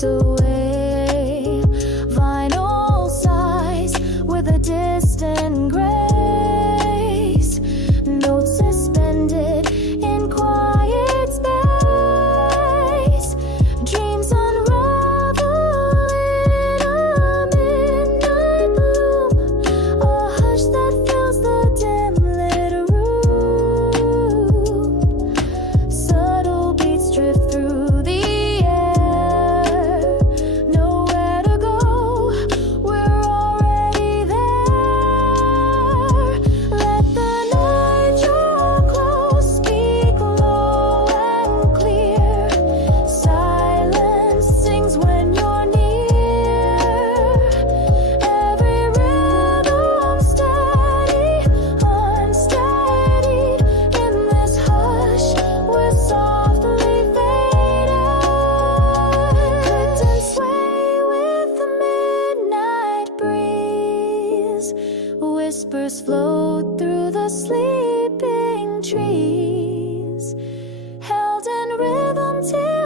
drift away. Vinyl sighs with a distant grace. Notes suspended in quiet space. Dreams unravel in a midnight bloom. A hush that fills the dim lit room. Subtle beats drift through the air. Nowhere to go, we're already there. Let the night draw close, speak low and clear. Silence sings when you're near. Every rhythm steady, unsteadied in this hush. We're softly faded. Curtains sway with the midnight breeze. Whispers float through the sleeping trees. Held in rhythm till